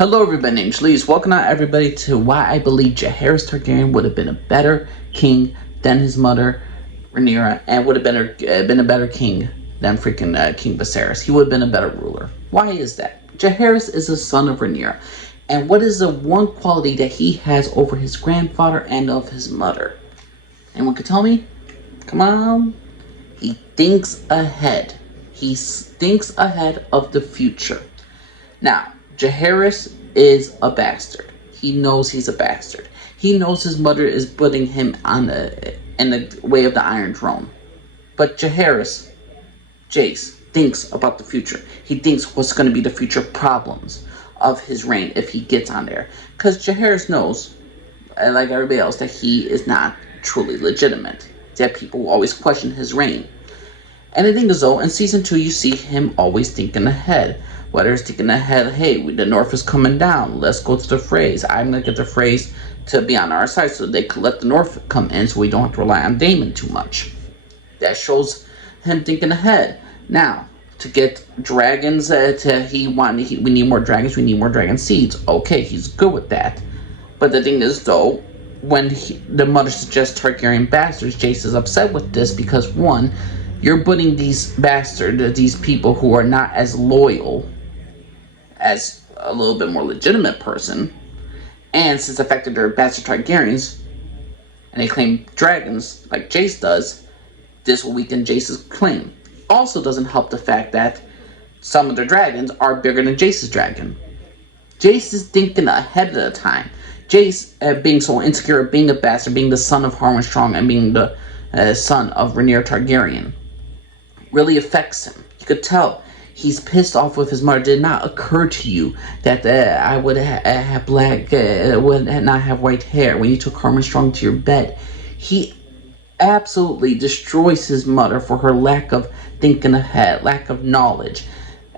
Hello everybody, name's Lees. Welcome out everybody to why I believe Jacaerys Targaryen would have been a better king than his mother, Rhaenyra, and would have been a better king than freaking King Viserys. He would have been a better ruler. Why is that? Jacaerys is the son of Rhaenyra, and what is the one quality that he has over his grandfather and of his mother? Anyone could tell me? Come on. He thinks ahead. He thinks ahead of the future. Now, Jacaerys is a bastard. He knows he's a bastard. He knows his mother is putting him in the way of the Iron Throne. But Jacaerys, Jace, thinks about the future. He thinks what's going to be the future problems of his reign if he gets on there. Because Jacaerys knows, like everybody else, that he is not truly legitimate. That people always question his reign. And the thing is, though, in Season 2, you see him always thinking ahead. Whether it's thinking ahead, hey, the North is coming down, let's go to the phrase. I'm going to get the phrase to be on our side so they could let the North come in so we don't have to rely on Daemon too much. That shows him thinking ahead. Now, to get dragons, we need more dragons, we need more dragon seeds. Okay, he's good with that. But the thing is, though, when the mother suggests Targaryen bastards, Jace is upset with this because, one, you're putting these bastards, these people who are not as loyal as a little bit more legitimate person, and since the fact that they're bastard Targaryens, and they claim dragons, like Jace does, this will weaken Jace's claim. Also doesn't help the fact that some of the dragons are bigger than Jace's dragon. Jace is thinking ahead of the time. Jace, being so insecure, being a bastard, being the son of Harwin Strong, and being the son of Rhaenyra Targaryen, really affects him. You could tell he's pissed off with his mother. Did not occur to you that I would have black, would not have white hair when you took Harwin Strong to your bed. He absolutely destroys his mother for her lack of thinking ahead, lack of knowledge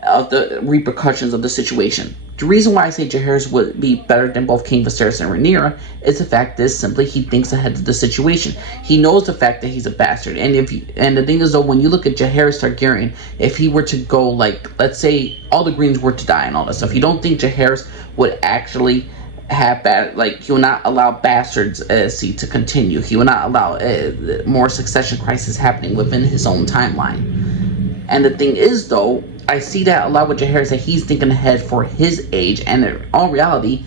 of the repercussions of the situation. The reason why I say Jacaerys would be better than both King Viserys and Rhaenyra is the fact that simply he thinks ahead of the situation. He knows the fact that he's a bastard, and the thing is, though, when you look at Jacaerys Targaryen, if he were to go, like, let's say all the Greens were to die and all that stuff, you don't think Jacaerys would actually have he will not allow bastards to continue. He will not allow more succession crisis happening within his own timeline. And the thing is, though, I see that a lot with Jacaerys, that he's thinking ahead for his age, and in all reality,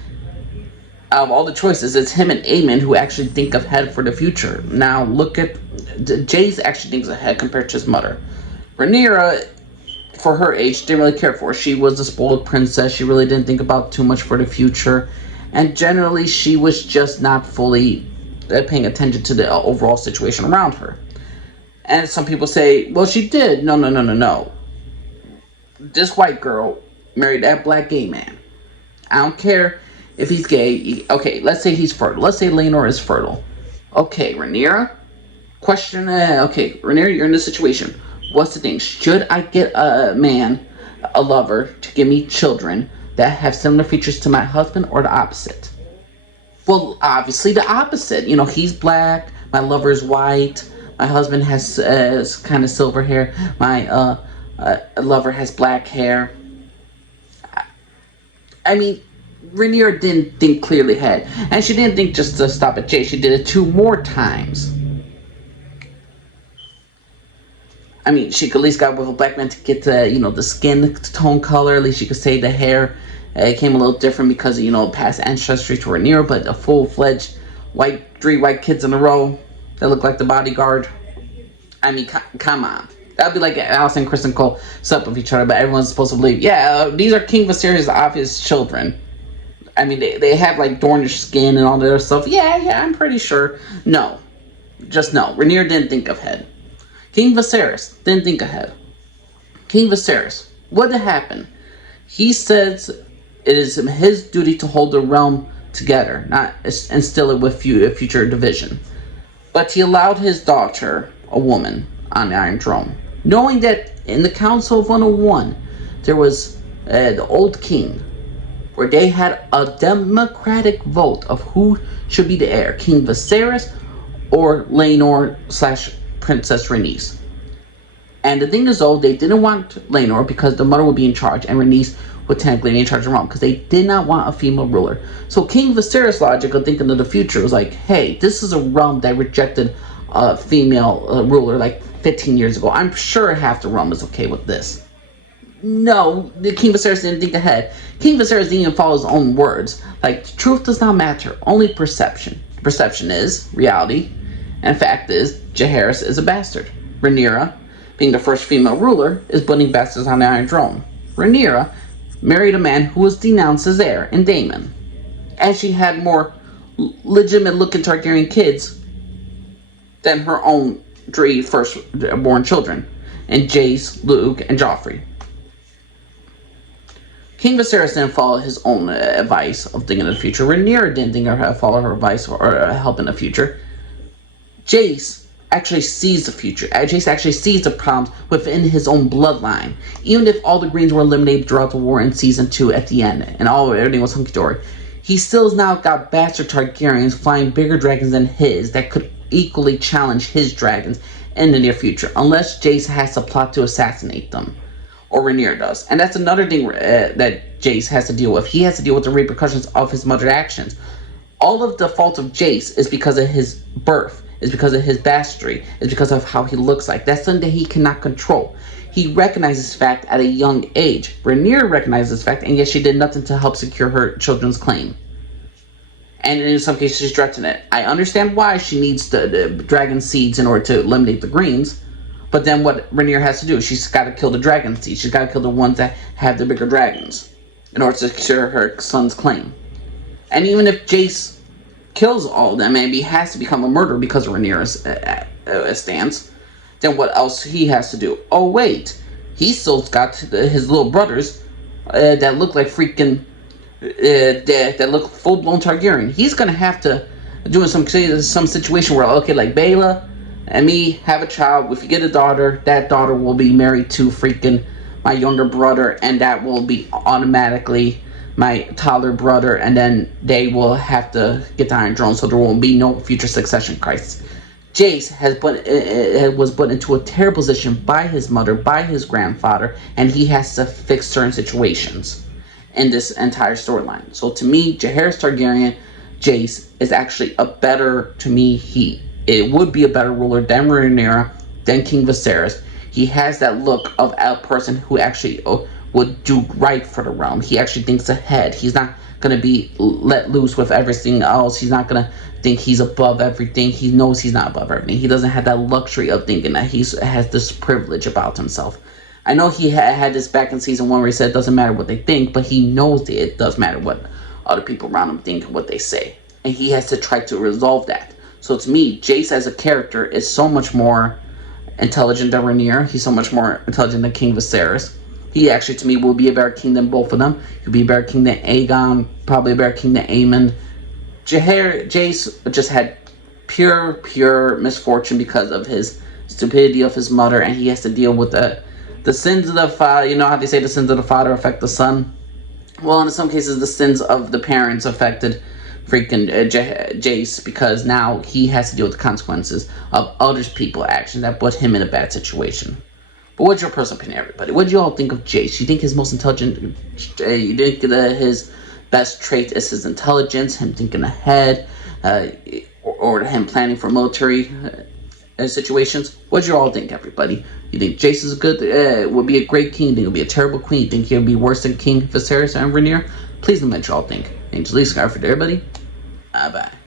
out of all the choices, it's him and Aemon who actually think ahead for the future. Now, look at Jace actually thinks ahead compared to his mother. Rhaenyra, for her age, didn't really care for her. She was a spoiled princess. She really didn't think about too much for the future, and generally, she was just not fully paying attention to the overall situation around her. And some people say, well, she did. No. This white girl married that black gay man. I don't care if he's gay. Okay, let's say he's fertile. Let's say Rhaenyra is fertile. Okay, Rhaenyra? Okay, Rhaenyra, you're in this situation. What's the thing? Should I get a man, a lover, to give me children that have similar features to my husband, or the opposite? Well, obviously the opposite. You know, he's black, my lover is white, my husband has kind of silver hair, my lover has black hair. I mean, Rhaenyra didn't think clearly ahead. And she didn't think just to stop at Jace. She did it 2 more times. I mean, she could at least got with a black man to get the skin tone color. At least she could say the hair came a little different because of, past ancestry to Rhaenyra. But a full-fledged 3 white kids in a row that look like the bodyguard. I mean, come on. That would be like Alice and Kristen Cole slept with each other, but everyone's supposed to believe, these are King Viserys' obvious children. I mean, they have, Dornish skin and all that other stuff. Yeah, I'm pretty sure. No. Just no. Rhaenyra didn't think ahead. King Viserys didn't think ahead. King Viserys, what had happened? He says it is his duty to hold the realm together, not instill it with future division. But he allowed his daughter, a woman, on the Iron Throne, knowing that in the Council of 101 there was the old king, where they had a democratic vote of who should be the heir, King Viserys or Rhaenyra/Princess Rhaenys. And the thing is, though, they didn't want Rhaenyra because the mother would be in charge, and Rhaenys would technically be in charge of the realm, because they did not want a female ruler. So King Viserys' logic of thinking of the future was like, hey, this is a realm that rejected a female ruler like 15 years ago. I'm sure half the realm is okay with this. No, the King Viserys didn't think ahead. King Viserys didn't even follow his own words. Like, truth does not matter, only perception. Perception is reality, and fact is, Jacaerys is a bastard. Rhaenyra, being the first female ruler, is putting bastards on the Iron Throne. Rhaenyra married a man who was denounced as heir in Daemon, and she had more legitimate-looking Targaryen kids than her own three first-born children, and Jace, Luke, and Joffrey. King Viserys didn't follow his own advice of thinking of the future. Rhaenyra didn't think of follow her advice or help in the future. Jace actually sees the future. Jace actually sees the problems within his own bloodline. Even if all the Greens were eliminated throughout the war in Season 2 at the end, and everything was hunky-dory, he still has now got bastard Targaryens flying bigger dragons than his that could equally challenge his dragons in the near future, unless Jace has to plot to assassinate them. Or Rhaenyra does. And that's another thing that Jace has to deal with. He has to deal with the repercussions of his mother's actions. All of the fault of Jace is because of his birth, is because of his bastardry, is because of how he looks like. That's something that he cannot control. He recognizes this fact at a young age. Rhaenyra recognizes this fact, and yet she did nothing to help secure her children's claim. And in some cases, she's threatening it. I understand why she needs the dragon seeds in order to eliminate the Greens. But then what Rhaenyra has to do, she's got to kill the dragon seeds. She's got to kill the ones that have the bigger dragons in order to secure her son's claim. And even if Jace kills all of them, maybe he has to become a murderer because of Rhaenyra's stance, then what else he has to do? Oh, wait. He's still got his little brothers that look like freaking... that look full-blown Targaryen. He's going to have to do in some situation where, okay, like Baela and me have a child. If you get a daughter, that daughter will be married to freaking my younger brother, and that will be automatically my toddler brother, and then they will have to get the Iron Throne, so there won't be no future succession crisis. Jace was put into a terrible position by his mother, by his grandfather, and he has to fix certain situations in this entire storyline. So to me, Jacaerys Targaryen, Jace, is actually a better, to me, it would be a better ruler than Rhaenyra, than King Viserys. He has that look of a person who actually would do right for the realm. He actually thinks ahead. He's not going to be let loose with everything else. He's not going to think he's above everything. He knows he's not above everything. He doesn't have that luxury of thinking that he has this privilege about himself. I know he had this back in Season 1 where he said it doesn't matter what they think, but he knows that it does matter what other people around him think and what they say. And he has to try to resolve that. So to me, Jace as a character is so much more intelligent than Rhaenyra. He's so much more intelligent than King Viserys. He actually, to me, will be a better king than both of them. He'll be a better king than Aegon, probably a better king than Aemon. Jace just had pure misfortune because of his stupidity of his mother, and he has to deal with the sins of the father. You know how they say the sins of the father affect the son? Well, in some cases, the sins of the parents affected freaking Jace, because now he has to deal with the consequences of other people's actions that put him in a bad situation. But what's your personal opinion, everybody? What do you all think of Jace? You think his most intelligent... you think that his best trait is his intelligence, him thinking ahead, or him planning for military situations? What do you all think, everybody? You think Jace is good, would be a great king? You think he'll be a terrible queen? You think he'll be worse than King Viserys and Rhaenyra? Please let me know what you all think. Thanks, Lee Scarford, everybody. Bye.